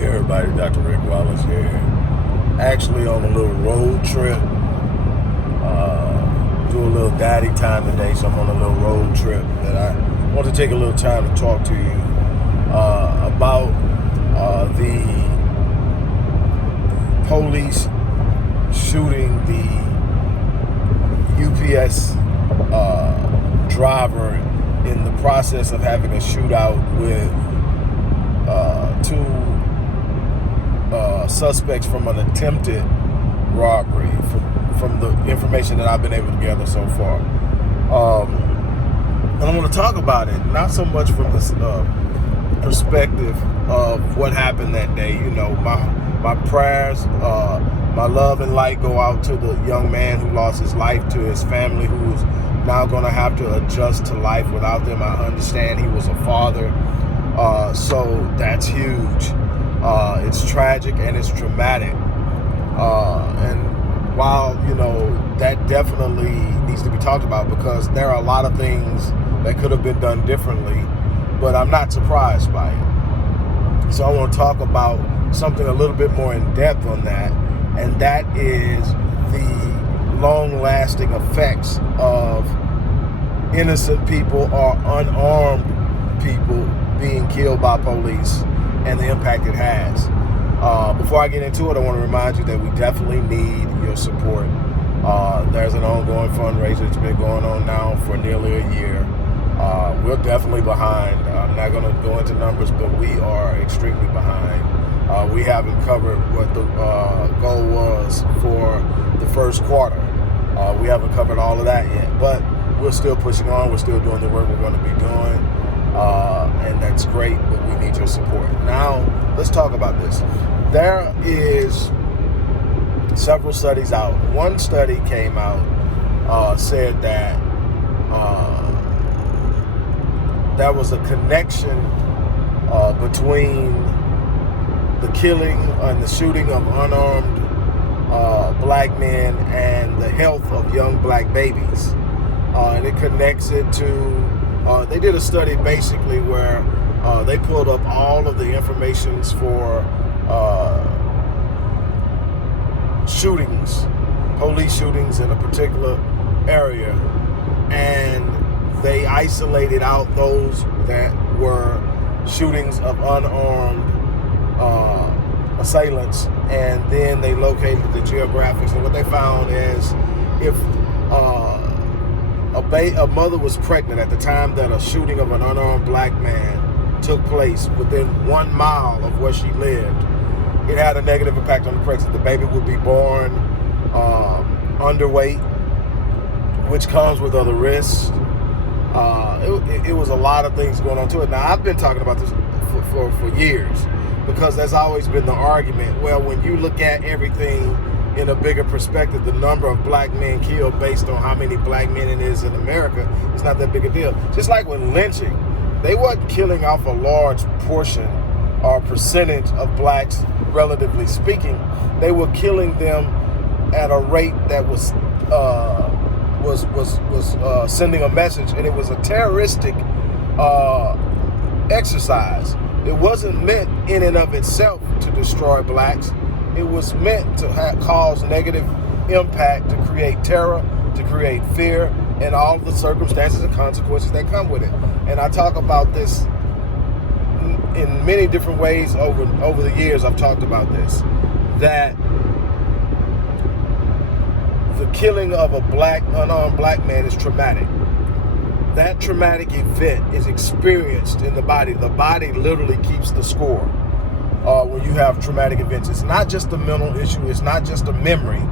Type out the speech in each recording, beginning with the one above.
Hey everybody, Dr. Rick Wallace here. Actually on a little road trip. Do a little daddy time today, so I'm on a little road trip that I want to take a little time to talk to you about the police shooting the UPS driver in the process of having a shootout with two suspects from an attempted robbery from the information that I've been able to gather so far. And I want to talk about it, not so much from the perspective of what happened that day. You know, my prayers, my love and light go out to the young man who lost his life, to his family who's now going to have to adjust to life without them. I understand he was a father, so that's huge. It's tragic and it's traumatic. And while, you know, that definitely needs to be talked about, because there are a lot of things that could have been done differently, but I'm not surprised by it. So I want to talk about something a little bit more in depth on that, and that is the long-lasting effects of innocent people or unarmed people being killed by police and the impact it has. Before I get into it, I want to remind you that we definitely need your support. There's an ongoing fundraiser that's been going on now for nearly a year. We're definitely behind. I'm not going to go into numbers, but we are extremely behind. We haven't covered what the goal was for the first quarter. We haven't covered all of that yet, but we're still pushing on. We're still doing the work we're going to be doing, and that's great, but we need your support. Now, let's talk about this. There is several studies out. One study came out, said that there was a connection between the killing and the shooting of unarmed black men and the health of young black babies. And it connects it to, they did a study basically where they pulled up all of the informations for shootings, police shootings in a particular area, and they isolated out those that were shootings of unarmed assailants, and then they located the geographics. And what they found is, if a mother was pregnant at the time that a shooting of an unarmed black man took place within 1 mile of where she lived, it had a negative impact on the pregnancy. The baby would be born underweight, which comes with other risks. It was a lot of things going on to it. Now, I've been talking about this for years, because there's always been the argument, well, when you look at everything in a bigger perspective, the number of black men killed based on how many black men it is in America, it's not that big a deal. Just like with lynching, they weren't killing off a large portion or percentage of blacks, relatively speaking. They were killing them at a rate that was sending a message, and it was a terroristic exercise. It wasn't meant in and of itself to destroy blacks. It was meant to cause negative impact, to create terror, to create fear, and all the circumstances and consequences that come with it. And I talk about this in many different ways over the years. I've talked about this, that the killing of a unarmed black man is traumatic. That traumatic event is experienced in the body. The body literally keeps the score when you have traumatic events. It's not just a mental issue. It's not just a memory.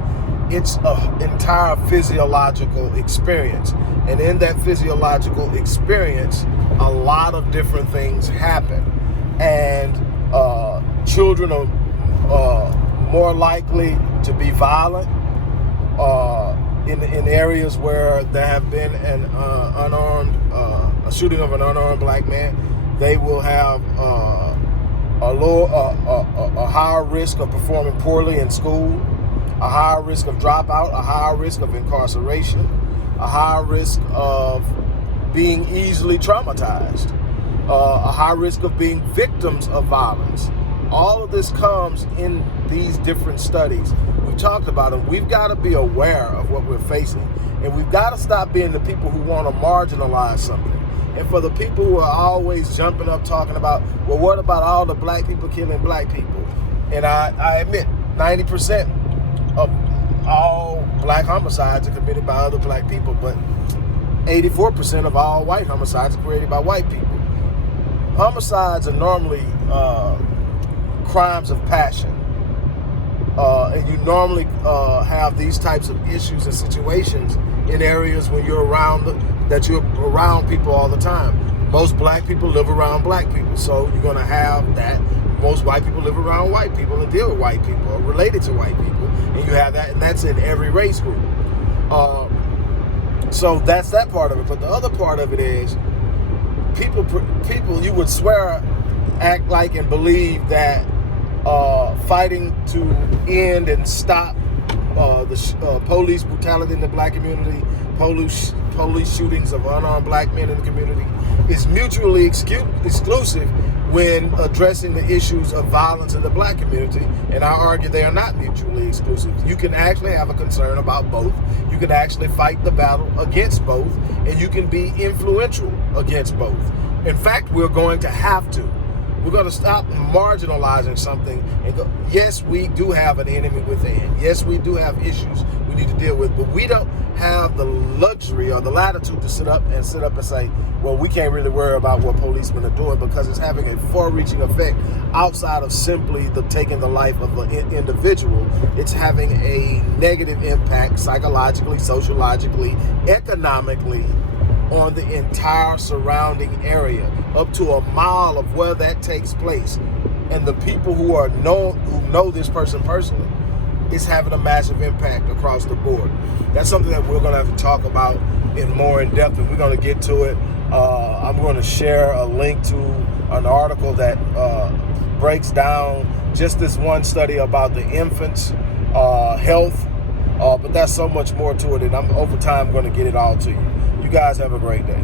It's an entire physiological experience. And in that physiological experience, a lot of different things happen. And children are more likely to be violent in areas where there have been an a shooting of an unarmed black man. They will have a higher risk of performing poorly in school, a higher risk of dropout, a higher risk of incarceration, a higher risk of being easily traumatized, a high risk of being victims of violence. All of this comes in these different studies. We talked about them. We've got to be aware of what we're facing. And we've got to stop being the people who want to marginalize something. And for the people who are always jumping up talking about, well, what about all the black people killing black people? And I admit, 90% of all black homicides are committed by other black people, but 84% of all white homicides are committed by white people. Homicides are normally crimes of passion. And you normally have these types of issues and situations in areas when you're around people all the time. Most black people live around black people, so you're going to have that. Most white people live around white people and deal with white people or related to white people, and you have that, and that's in every race group. So that's that part of it. But the other part of it is people you would swear act like and believe that fighting to end and stop the police brutality in the black community, police shootings of unarmed black men in the community is mutually exclusive when addressing the issues of violence in the black community. And I argue they are not mutually exclusive. You can actually have a concern about both. You can actually fight the battle against both, and you can be influential against both. In fact, we're going to have to. We're going to stop marginalizing something and go, yes, we do have an enemy within. Yes, we do have issues we need to deal with, but we don't have the luxury or the latitude to sit up and say, well, we can't really worry about what policemen are doing because it's having a far-reaching effect outside of simply taking the life of an individual. It's having a negative impact psychologically, sociologically, economically, on the entire surrounding area, up to a mile of where that takes place. And the people who know this person personally, is having a massive impact across the board. That's something that we're going to have to talk about in more in depth, and we're going to get to it. I'm going to share a link to an article that breaks down just this one study about the infants' health, but that's so much more to it, and I'm over time going to get it all to you. You guys have a great day.